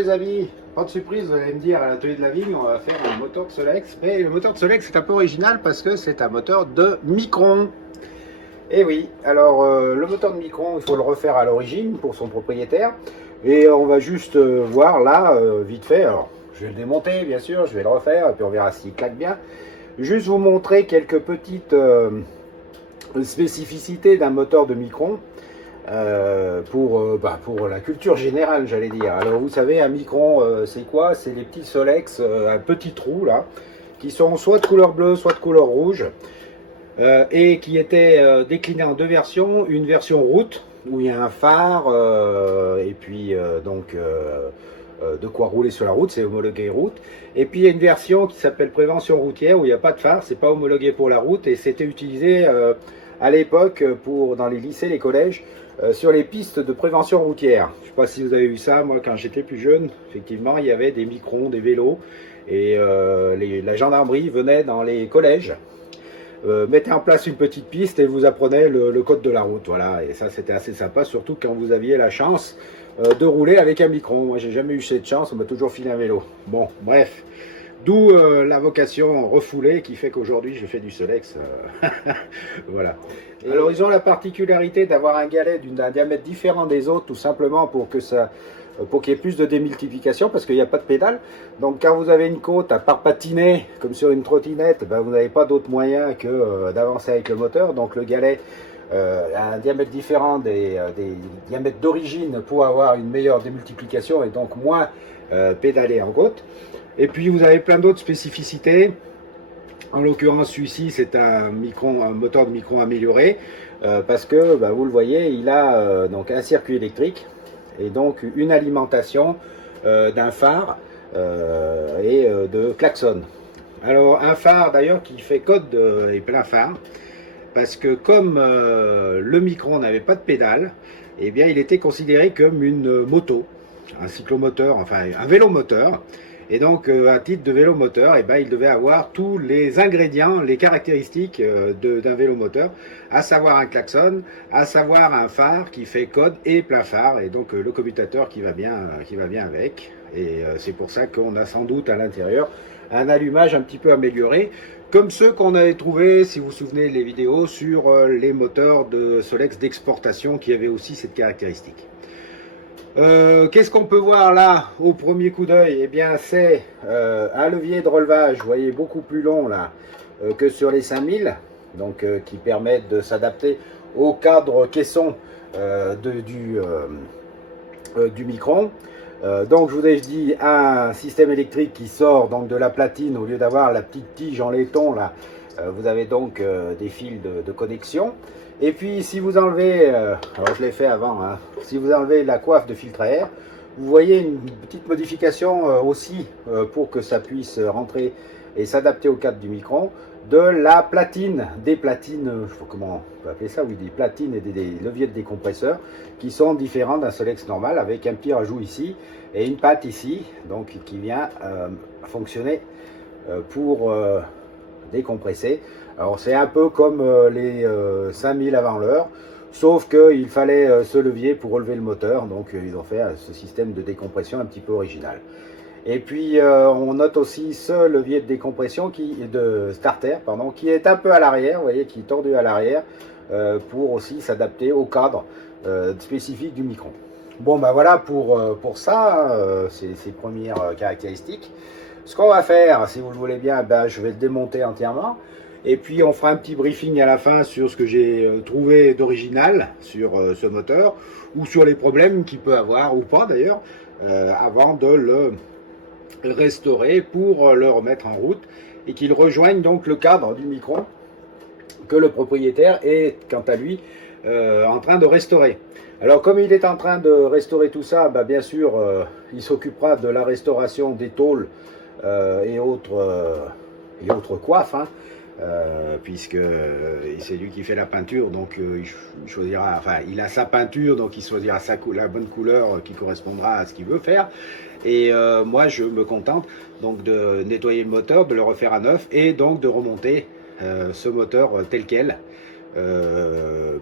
les amis, pas de surprise, vous allez me dire à l'atelier de la vigne, on va faire un moteur de Solex. Mais le moteur de Solex c'est un peu original parce que c'est un moteur de Micron. Et oui, alors le moteur de Micron, il faut le refaire à l'origine pour son propriétaire. Et on va juste voir là, vite fait, alors je vais le démonter bien sûr, je vais le refaire et puis on verra s'il claque bien. Juste vous montrer quelques petites spécificités d'un moteur de Micron. Pour la culture générale, j'allais dire. Alors vous savez, un micron, c'est quoi? C'est les petits Solex, un petit trou là, qui sont soit de couleur bleue, soit de couleur rouge, et qui étaient déclinés en deux versions. Une version route, où il y a un phare, et puis de quoi rouler sur la route, c'est homologué route. Et puis il y a une version qui s'appelle prévention routière, où il n'y a pas de phare, c'est pas homologué pour la route, et c'était utilisé à l'époque dans les lycées, les collèges, sur les pistes de prévention routière. Je ne sais pas si vous avez vu ça, moi quand j'étais plus jeune, effectivement il y avait des microns, des vélos, et la gendarmerie venait dans les collèges, mettait en place une petite piste et vous apprenait le code de la route. Voilà, et ça c'était assez sympa, surtout quand vous aviez la chance de rouler avec un micron. Moi j'ai jamais eu cette chance, on m'a toujours filé un vélo. Bon, bref. D'où la vocation refoulée qui fait qu'aujourd'hui je fais du Solex. Voilà. Et alors ils ont la particularité d'avoir un galet d'un diamètre différent des autres, tout simplement pour qu'il y ait plus de démultiplication, parce qu'il n'y a pas de pédale. Donc quand vous avez une côte, à part patiner comme sur une trottinette, ben, vous n'avez pas d'autre moyen que d'avancer avec le moteur. Donc le galet a un diamètre différent des diamètres d'origine pour avoir une meilleure démultiplication et donc moins pédaler en côte. Et puis vous avez plein d'autres spécificités. En l'occurrence, celui-ci, c'est un moteur de Micron amélioré parce que, bah, vous le voyez, il a donc un circuit électrique et donc une alimentation d'un phare et de klaxon. Alors, un phare d'ailleurs qui fait code et plein phare parce que comme le Micron n'avait pas de pédale, eh bien, il était considéré comme une moto, un cyclomoteur, enfin un vélomoteur. Et donc, à titre de vélomoteur, eh ben, il devait avoir tous les ingrédients, les caractéristiques d'un vélomoteur, à savoir un klaxon, à savoir un phare qui fait code et plein phare, et donc le commutateur qui va bien avec. Et c'est pour ça qu'on a sans doute à l'intérieur un allumage un petit peu amélioré, comme ceux qu'on avait trouvés, si vous vous souvenez, les vidéos sur les moteurs de Solex d'exportation qui avaient aussi cette caractéristique. Qu'est-ce qu'on peut voir là au premier coup d'œil? Eh bien c'est un levier de relevage, vous voyez, beaucoup plus long là que sur les 5000, donc qui permettent de s'adapter au cadre caisson du Micron. Donc je vous ai dit un système électrique qui sort donc de la platine au lieu d'avoir la petite tige en laiton là. Vous avez donc des fils de connexion. Et puis si vous enlevez, alors je l'ai fait avant, hein, si vous enlevez la coiffe de filtre à air, vous voyez une petite modification aussi pour que ça puisse rentrer et s'adapter au cadre du Micron, de la platine, des platines, je sais pas comment on peut appeler ça, oui, des platines et des leviers de décompresseur qui sont différents d'un Solex normal, avec un petit rajout ici et une patte ici, donc qui vient fonctionner pour décompresser. Alors c'est un peu comme les 5000 avant l'heure, sauf qu'il fallait ce levier pour relever le moteur, donc ils ont fait ce système de décompression un petit peu original. Et puis on note aussi ce levier de décompression de starter, pardon, qui est un peu à l'arrière, vous voyez, qui est tordu à l'arrière, pour aussi s'adapter au cadre spécifique du Micron. Bon ben voilà pour ça, ces premières caractéristiques. Ce qu'on va faire, si vous le voulez bien, ben, je vais le démonter entièrement. Et puis on fera un petit briefing à la fin sur ce que j'ai trouvé d'original sur ce moteur, ou sur les problèmes qu'il peut avoir, ou pas d'ailleurs, avant de le restaurer pour le remettre en route, et qu'il rejoigne donc le cadre du Micron que le propriétaire est, quant à lui, en train de restaurer. Alors comme il est en train de restaurer tout ça, bah, bien sûr, il s'occupera de la restauration des tôles et autres coiffes, hein, puisque c'est lui qui fait la peinture, donc il choisira, enfin il a sa peinture, donc il choisira la bonne couleur qui correspondra à ce qu'il veut faire. Et moi je me contente donc de nettoyer le moteur, de le refaire à neuf et donc de remonter ce moteur tel quel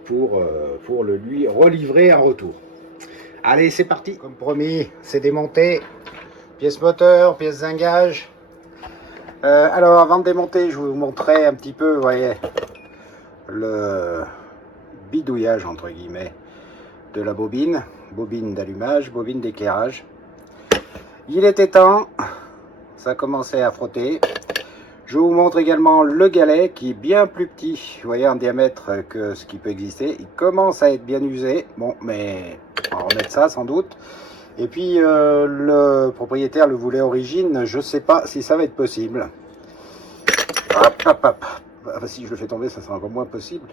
pour le lui relivrer en retour. Allez, c'est parti. Comme promis, c'est démonté. Pièce moteur, pièce zingage. Alors avant de démonter, je vais vous montrer un petit peu, vous voyez, le bidouillage entre guillemets de la bobine, bobine d'allumage, bobine d'éclairage. Il était temps, ça commençait à frotter. Je vous montre également le galet qui est bien plus petit, vous voyez, en diamètre que ce qui peut exister. Il commence à être bien usé, bon, mais on va remettre ça sans doute. Et puis le propriétaire le voulait origine, je sais pas si ça va être possible. Hop, hop, hop. Enfin, si je le fais tomber, ça sera encore moins possible.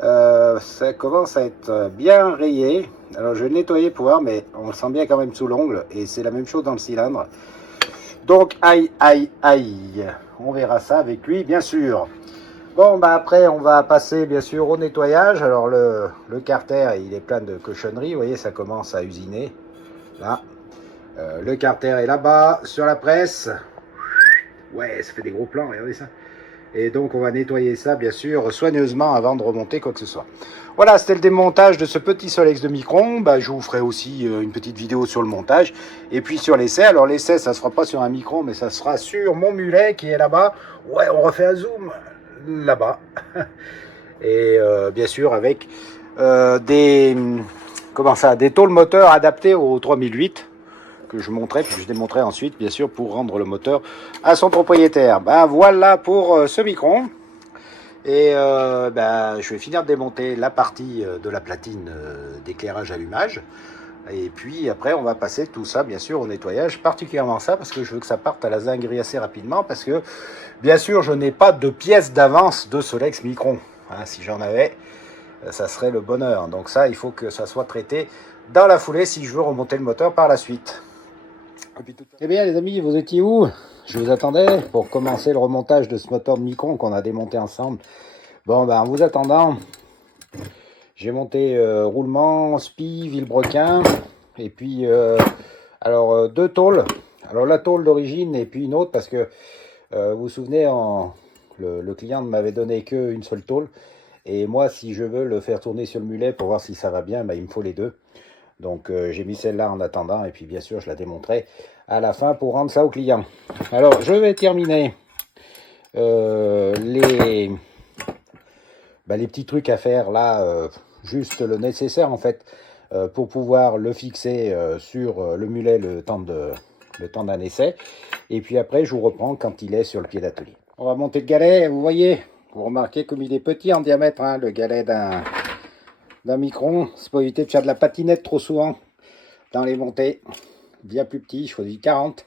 Ça commence à être bien rayé. Alors je vais le nettoyer pour voir, mais on le sent bien quand même sous l'ongle. Et c'est la même chose dans le cylindre. Donc aïe, aïe, aïe. On verra ça avec lui, bien sûr. Bon, bah après, on va passer bien sûr au nettoyage. Alors le carter, il est plein de cochonneries. Vous voyez, ça commence à usiner. Là. Le carter est là-bas, sur la presse. Ouais, ça fait des gros plans, regardez ça. Et donc on va nettoyer ça bien sûr soigneusement avant de remonter quoi que ce soit. Voilà, c'était le démontage de ce petit Solex de Micron. Bah, je vous ferai aussi une petite vidéo sur le montage. Et puis sur l'essai, alors l'essai ça se fera pas sur un Micron, mais ça sera sur mon mulet qui est là-bas. Ouais, on refait un zoom là-bas. Et bien sûr avec des tôles moteurs adaptées au 3008. Que je montrais, puis je démontrais ensuite, bien sûr, pour rendre le moteur à son propriétaire. Ben voilà pour ce Micron. Et je vais finir de démonter la partie de la platine d'éclairage allumage. Et puis après, on va passer tout ça, bien sûr, au nettoyage, particulièrement ça, parce que je veux que ça parte à la zinguerie assez rapidement, parce que, bien sûr, je n'ai pas de pièce d'avance de Solex Micron. Hein, si j'en avais, ça serait le bonheur. Donc ça, il faut que ça soit traité dans la foulée si je veux remonter le moteur par la suite. Eh bien les amis, vous étiez où? Je vous attendais pour commencer le remontage de ce moteur de Micron qu'on a démonté ensemble. Bon, ben en vous attendant, j'ai monté roulement, spi, vilebrequin, et puis deux tôles. Alors la tôle d'origine et puis une autre parce que vous vous souvenez, le client ne m'avait donné qu'une seule tôle. Et moi, si je veux le faire tourner sur le mulet pour voir si ça va bien, ben, il me faut les deux. Donc j'ai mis celle-là en attendant et puis bien sûr je la démontrerai à la fin pour rendre ça au client. Alors je vais terminer les petits trucs à faire là, juste le nécessaire en fait pour pouvoir le fixer sur le mulet le temps d'un essai. Et puis après je vous reprends quand il est sur le pied d'atelier. On va monter le galet, vous voyez, vous remarquez comme il est petit en diamètre, hein, le galet d'un Micron. C'est pour éviter de faire de la patinette trop souvent dans les montées. Bien plus petit, je choisis 40.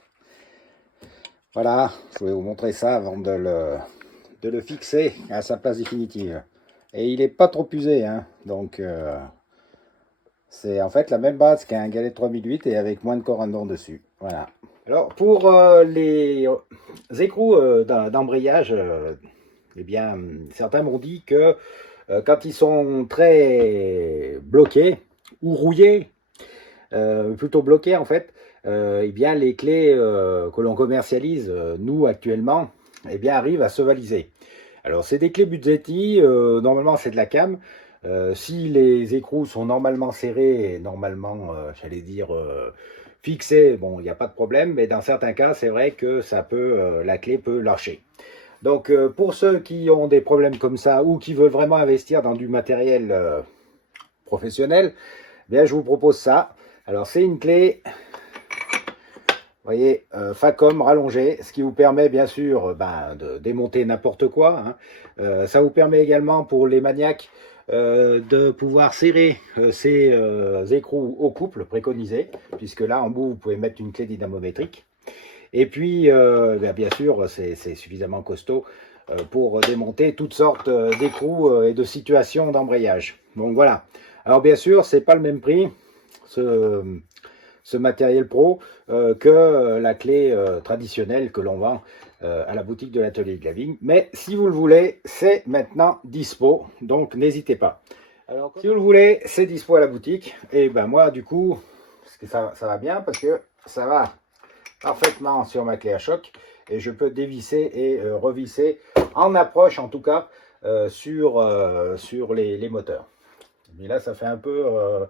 Voilà, je voulais vous montrer ça avant de le fixer à sa place définitive. Et il n'est pas trop usé, hein, donc c'est en fait la même base qu'un galet 3008 et avec moins de corindon dessus. Voilà. Alors pour les écrous d'embrayage, eh bien certains m'ont dit que quand ils sont très bloqués ou rouillés, plutôt bloqués en fait, eh bien les clés que l'on commercialise nous actuellement, eh bien arrivent à se valiser. Alors c'est des clés Buzzetti, normalement c'est de la cam. Si les écrous sont normalement serrés et normalement, j'allais dire fixés, bon, il n'y a pas de problème, mais dans certains cas, c'est vrai que ça peut, la clé peut lâcher. Donc pour ceux qui ont des problèmes comme ça ou qui veulent vraiment investir dans du matériel professionnel, eh bien je vous propose ça. Alors c'est une clé, vous voyez, Facom rallongée, ce qui vous permet bien sûr de démonter n'importe quoi. Hein. Ça vous permet également pour les maniaques de pouvoir serrer ces écrous au couple préconisé, puisque là en bout vous pouvez mettre une clé dynamométrique. Et puis bien sûr c'est suffisamment costaud pour démonter toutes sortes d'écrous et de situations d'embrayage. Donc voilà. Alors bien sûr c'est pas le même prix ce matériel pro que la clé traditionnelle que l'on vend à la boutique de l'atelier Glaving. Mais si vous le voulez, c'est maintenant dispo, donc n'hésitez pas. Alors, si vous le voulez, c'est dispo à la boutique. Et ben moi, du coup, ça va bien parce que ça va parfaitement sur ma clé à choc. Et je peux dévisser et revisser en approche, en tout cas, sur les moteurs. Mais là, ça fait un peu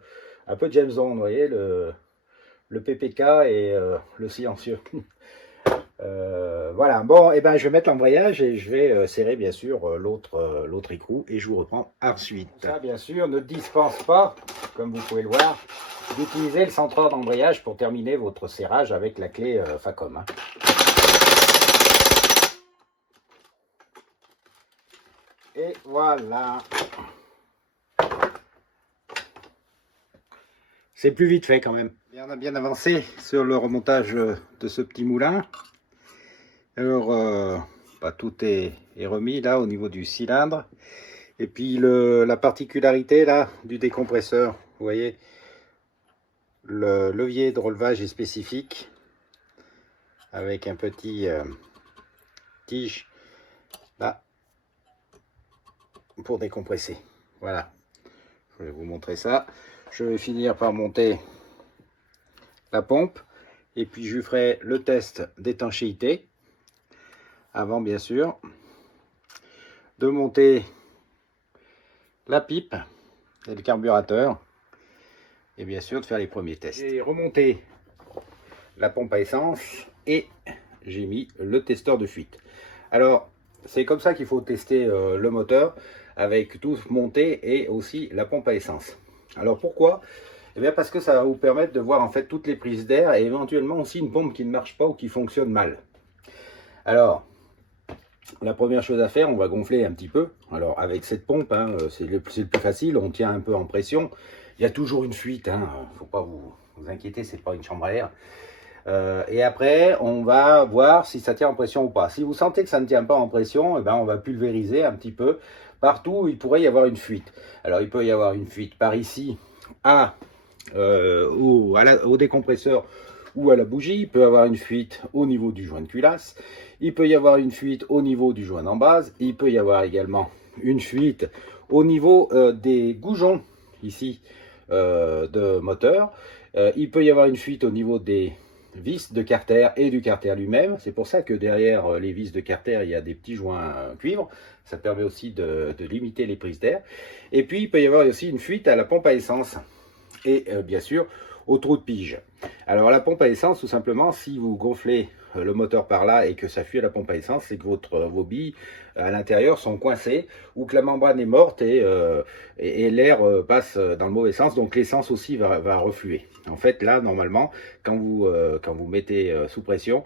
James Bond, vous voyez, le le PPK et le silencieux. Voilà, bon, et ben je vais mettre l'embrayage et je vais serrer bien sûr l'autre écrou et je vous reprends ensuite. Ça bien sûr ne dispense pas, comme vous pouvez le voir, d'utiliser le centreur d'embrayage pour terminer votre serrage avec la clé Facom. Hein. Et voilà. C'est plus vite fait quand même. Et on a bien avancé sur le remontage de ce petit moulin. Alors, tout est remis là au niveau du cylindre. Et puis la particularité là du décompresseur, vous voyez, le levier de relevage est spécifique avec un petit tige là pour décompresser. Voilà, je vais vous montrer ça. Je vais finir par monter la pompe et puis je ferai le test d'étanchéité avant bien sûr de monter la pipe et le carburateur et bien sûr de faire les premiers tests. J'ai remonté la pompe à essence et j'ai mis le testeur de fuite. Alors c'est comme ça qu'il faut tester le moteur, avec tout monté et aussi la pompe à essence. Alors pourquoi? Eh bien parce que ça va vous permettre de voir en fait toutes les prises d'air et éventuellement aussi une pompe qui ne marche pas ou qui fonctionne mal. Alors la première chose à faire, on va gonfler un petit peu. Alors avec cette pompe, hein, c'est le plus facile, on tient un peu en pression. Il y a toujours une fuite, hein, faut pas vous inquiéter, c'est pas une chambre à air. Et après, on va voir si ça tient en pression ou pas. Si vous sentez que ça ne tient pas en pression, eh ben, on va pulvériser un petit peu partout où il pourrait y avoir une fuite. Alors, il peut y avoir une fuite par ici au décompresseur ou à la bougie. Il peut y avoir une fuite au niveau du joint de culasse. Il peut y avoir une fuite au niveau du joint d'embase. Il peut y avoir également une fuite au niveau des goujons ici de moteur. Il peut y avoir une fuite au niveau des vis de carter et du carter lui-même. C'est pour ça que derrière les vis de carter, il y a des petits joints cuivre. Ça permet aussi de limiter les prises d'air. Et puis, il peut y avoir aussi une fuite à la pompe à essence. Et bien sûr, au trou de pige. Alors, la pompe à essence, tout simplement, si vous gonflez le moteur par là et que ça fuit à la pompe à essence, c'est que vos billes à l'intérieur sont coincées ou que la membrane est morte et l'air passe dans le mauvais sens, donc l'essence aussi va refluer. En fait, là, normalement, quand vous mettez sous pression,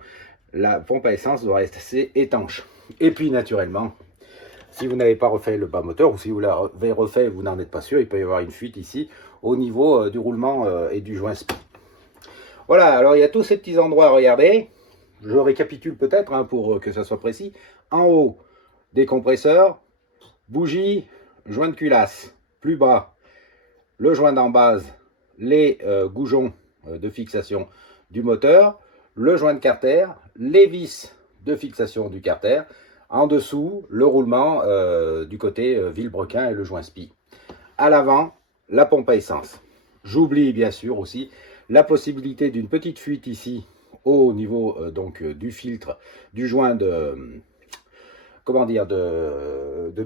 la pompe à essence doit rester étanche. Et puis, naturellement, si vous n'avez pas refait le bas moteur ou si vous l'avez refait et vous n'en êtes pas sûr, il peut y avoir une fuite ici au niveau du roulement et du joint SPI. Voilà, alors il y a tous ces petits endroits à regarder. Je récapitule peut-être hein, pour que ça soit précis. En haut, décompresseur, bougie, joint de culasse. Plus bas, le joint d'embase, les goujons de fixation du moteur, le joint de carter, les vis de fixation du carter. En dessous, le roulement du côté vilebrequin et le joint SPI. À l'avant, la pompe à essence. J'oublie bien sûr aussi la possibilité d'une petite fuite ici au niveau du filtre du joint de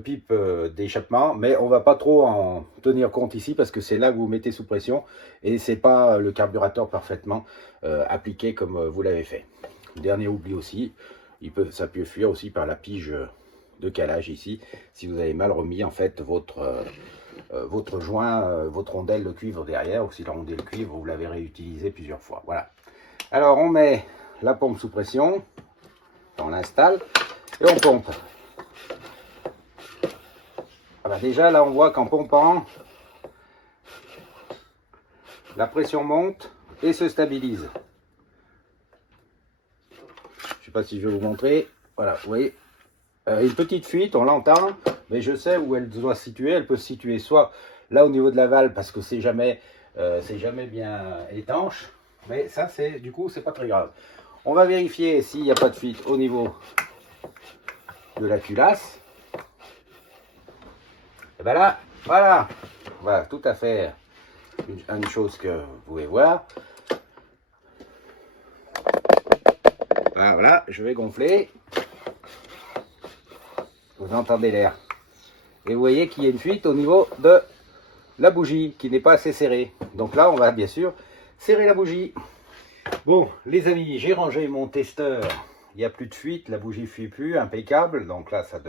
pipe d'échappement, mais on va pas trop en tenir compte ici parce que c'est là que vous mettez sous pression et c'est pas le carburateur parfaitement appliqué comme vous l'avez fait. Dernier oubli aussi, ça peut fuir aussi par la pige de calage ici si vous avez mal remis en fait votre joint, votre rondelle de cuivre derrière, ou si la rondelle de cuivre vous l'avez réutilisé plusieurs fois. Voilà. Alors on met la pompe sous pression, on l'installe et on pompe. Voilà, déjà là on voit qu'en pompant, la pression monte et se stabilise. Je ne sais pas si je vais vous montrer. Voilà, vous voyez, une petite fuite, on l'entend, mais je sais où elle doit se situer. Elle peut se situer soit là au niveau de la valve parce que c'est jamais bien étanche, mais ça c'est du coup c'est pas très grave. On va vérifier s'il n'y a pas de fuite au niveau de la culasse. Et bien là, voilà, tout à fait une chose que vous pouvez voir. Voilà, je vais gonfler. Vous entendez l'air. Et vous voyez qu'il y a une fuite au niveau de la bougie qui n'est pas assez serrée. Donc là, on va bien sûr serrer la bougie. Bon, les amis, j'ai rangé mon testeur. Il n'y a plus de fuite, la bougie ne fuit plus, impeccable. Donc là, il ne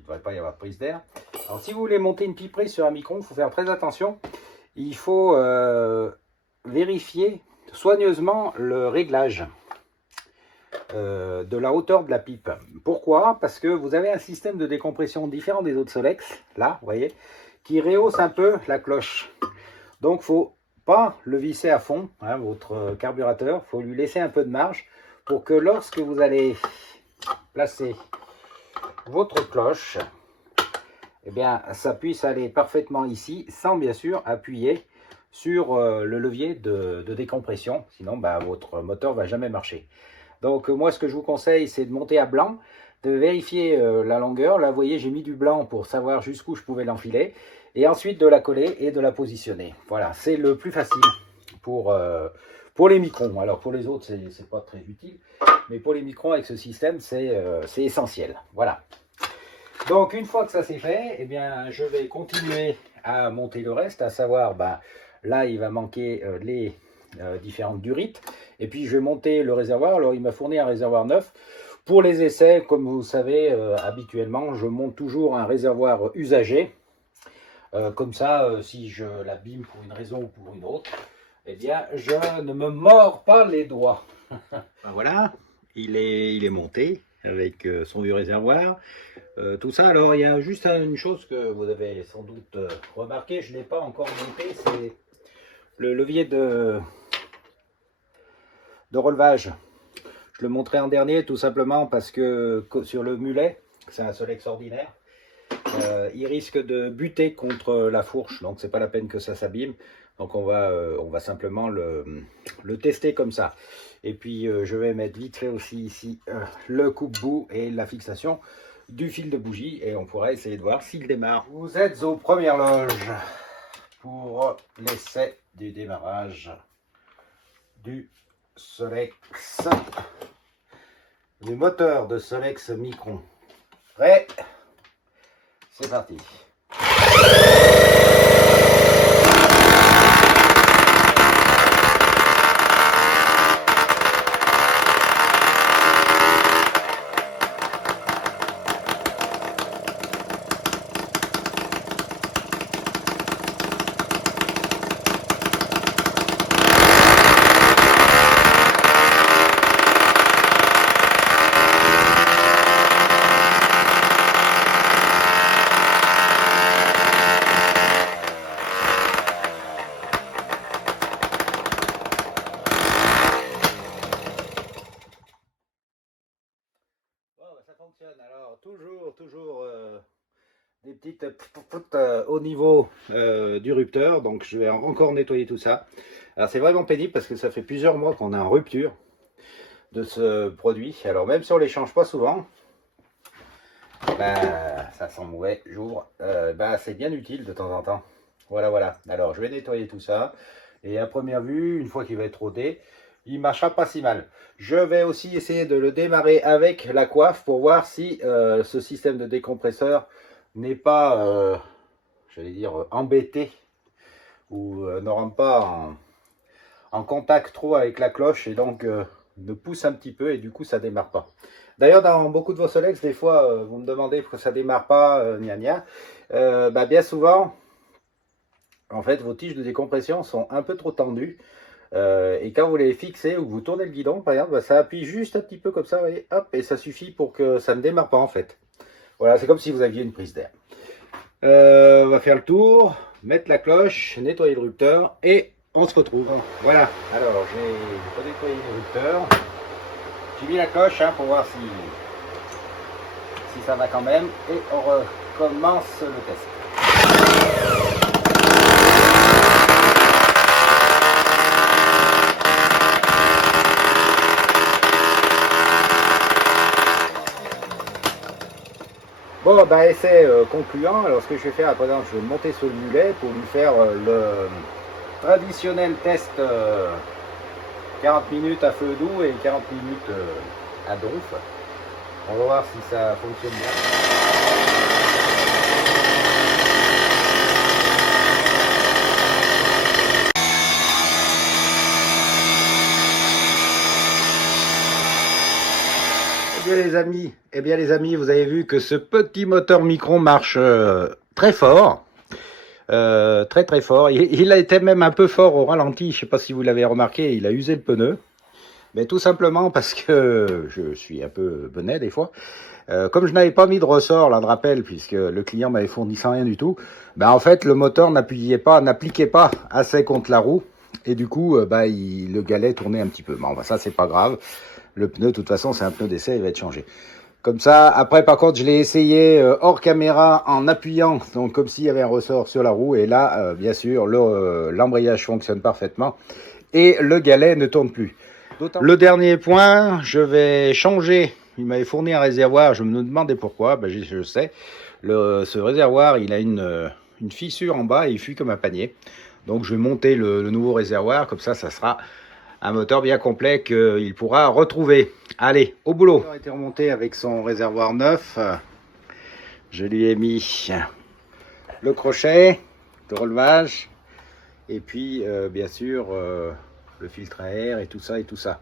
devrait pas y avoir de prise d'air. Alors, si vous voulez monter une piperie sur un micron, il faut faire très attention. Il faut vérifier soigneusement le réglage de la hauteur de la pipe. Pourquoi? Parce que vous avez un système de décompression différent des autres Solex, là, vous voyez, qui rehausse un peu la cloche. Donc, il ne faut pas le visser à fond, hein, votre carburateur. Il faut lui laisser un peu de marge pour que lorsque vous allez placer votre cloche, eh bien, ça puisse aller parfaitement ici, sans bien sûr appuyer sur le levier de décompression. Sinon, bah, votre moteur ne va jamais marcher. Donc, moi, ce que je vous conseille, c'est de monter à blanc, de vérifier la longueur. Là, vous voyez, j'ai mis du blanc pour savoir jusqu'où je pouvais l'enfiler. Et ensuite, de la coller et de la positionner. Voilà, c'est le plus facile pour les microns. Alors, pour les autres, c'est pas très utile. Mais pour les microns, avec ce système, c'est essentiel. Voilà. Donc, une fois que ça c'est fait, eh bien, je vais continuer à monter le reste, à savoir, ben, là, il va manquer les différentes durites. Et puis, je vais monter le réservoir. Alors, il m'a fourni un réservoir neuf. Pour les essais, comme vous savez, habituellement, je monte toujours un réservoir usagé. Comme ça, si je l'abîme pour une raison ou pour une autre, eh bien, je ne me mords pas les doigts. Ben voilà, il est monté avec son vieux réservoir. Tout ça, alors il y a juste une chose que vous avez sans doute remarqué, je ne l'ai pas encore monté, c'est le levier de relevage. Je le montrais en dernier tout simplement parce que sur le mulet, c'est un Solex ordinaire, il risque de buter contre la fourche, donc c'est pas la peine que ça s'abîme. Donc on va simplement le tester comme ça. Et puis je vais mettre vite fait aussi ici le coupe-bout et la fixation du fil de bougie et on pourra essayer de voir s'il démarre. Vous êtes aux premières loges pour l'essai du démarrage du Solex, du moteur de Solex Micron. Prêt? C'est parti. Alors, toujours des petites au niveau du rupteur. Donc, je vais encore nettoyer tout ça. Alors, c'est vraiment pénible parce que ça fait plusieurs mois qu'on est en rupture de ce produit. Alors, même si on ne les change pas souvent, bah, ça sent mauvais, j'ouvre. Bah, c'est bien utile de temps en temps. Voilà, voilà. Alors, je vais nettoyer tout ça. Et à première vue, une fois qu'il va être rodé, il ne marchera pas si mal. Je vais aussi essayer de le démarrer avec la coiffe pour voir si ce système de décompresseur n'est pas, j'allais dire, embêté ou ne rentre pas en contact trop avec la cloche et donc me pousse un petit peu et du coup ça démarre pas. D'ailleurs, dans beaucoup de vos Solex, des fois, vous me demandez pourquoi ça démarre pas, gna gna. Bah, bien souvent, en fait, vos tiges de décompression sont un peu trop tendues. Et quand vous les fixez ou que vous tournez le guidon, par exemple, bah, ça appuie juste un petit peu comme ça, vous voyez, hop, et ça suffit pour que ça ne démarre pas en fait. Voilà, c'est comme si vous aviez une prise d'air. On va faire le tour, mettre la cloche, nettoyer le rupteur et on se retrouve. Voilà, alors j'ai nettoyé le rupteur. J'ai mis la cloche hein, pour voir si ça va quand même et on recommence le test. Bon, ben, essai concluant. Alors, ce que je vais faire à présent, je vais monter sur le mulet pour lui faire le traditionnel test 40 minutes à feu doux et 40 minutes à donf. On va voir si ça fonctionne bien. les amis, vous avez vu que ce petit moteur Micron marche très fort. Très fort. Il a été même un peu fort au ralenti. Je ne sais pas si vous l'avez remarqué, il a usé le pneu. Mais tout simplement parce que je suis un peu bonnet des fois. Comme je n'avais pas mis de ressort, là, de rappel, puisque le client m'avait fourni sans rien du tout, ben en fait le moteur n'appliquait pas assez contre la roue. Et du coup, le galet tournait un petit peu. Bon, ça c'est pas grave. Le pneu, de toute façon, c'est un pneu d'essai, il va être changé. Comme ça, après par contre, je l'ai essayé hors caméra en appuyant, donc comme s'il y avait un ressort sur la roue. Et là, bien sûr, l'embrayage fonctionne parfaitement et le galet ne tourne plus. Le dernier point, je vais changer. Il m'avait fourni un réservoir, je me demandais pourquoi, je sais. Ce réservoir, il a une fissure en bas et il fuit comme un panier. Donc je vais monter le nouveau réservoir, comme ça sera un moteur bien complet qu'il pourra retrouver. Allez, au boulot. Il a été remonté avec son réservoir neuf. Je lui ai mis le crochet de relevage et puis bien sûr le filtre à air et tout ça.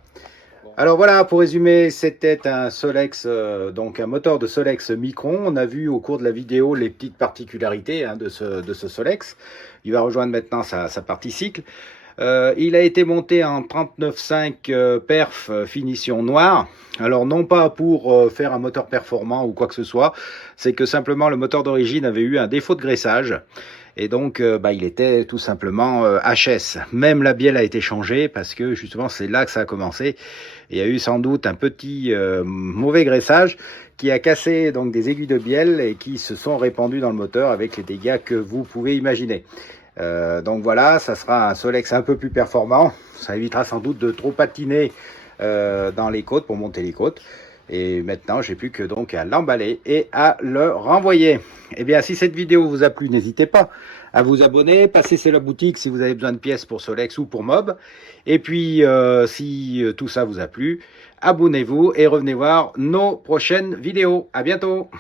Alors voilà, pour résumer, c'était un Solex, donc un moteur de Solex Micron. On a vu au cours de la vidéo les petites particularités de ce Solex. Il va rejoindre maintenant sa partie cycle. Il a été monté en 39.5 perf finition noire. Alors non pas pour faire un moteur performant ou quoi que ce soit, c'est que simplement le moteur d'origine avait eu un défaut de graissage. Et donc il était tout simplement HS. Même la bielle a été changée parce que justement c'est là que ça a commencé. Il y a eu sans doute un petit mauvais graissage qui a cassé donc des aiguilles de bielle et qui se sont répandues dans le moteur avec les dégâts que vous pouvez imaginer. Donc voilà, ça sera un Solex un peu plus performant. Ça évitera sans doute de trop patiner dans les côtes pour monter les côtes. Et maintenant, j'ai plus que donc à l'emballer et à le renvoyer. Eh bien, si cette vidéo vous a plu, n'hésitez pas à vous abonner. Passez chez la boutique si vous avez besoin de pièces pour Solex ou pour Mob. Et puis, si tout ça vous a plu, abonnez-vous et revenez voir nos prochaines vidéos. À bientôt.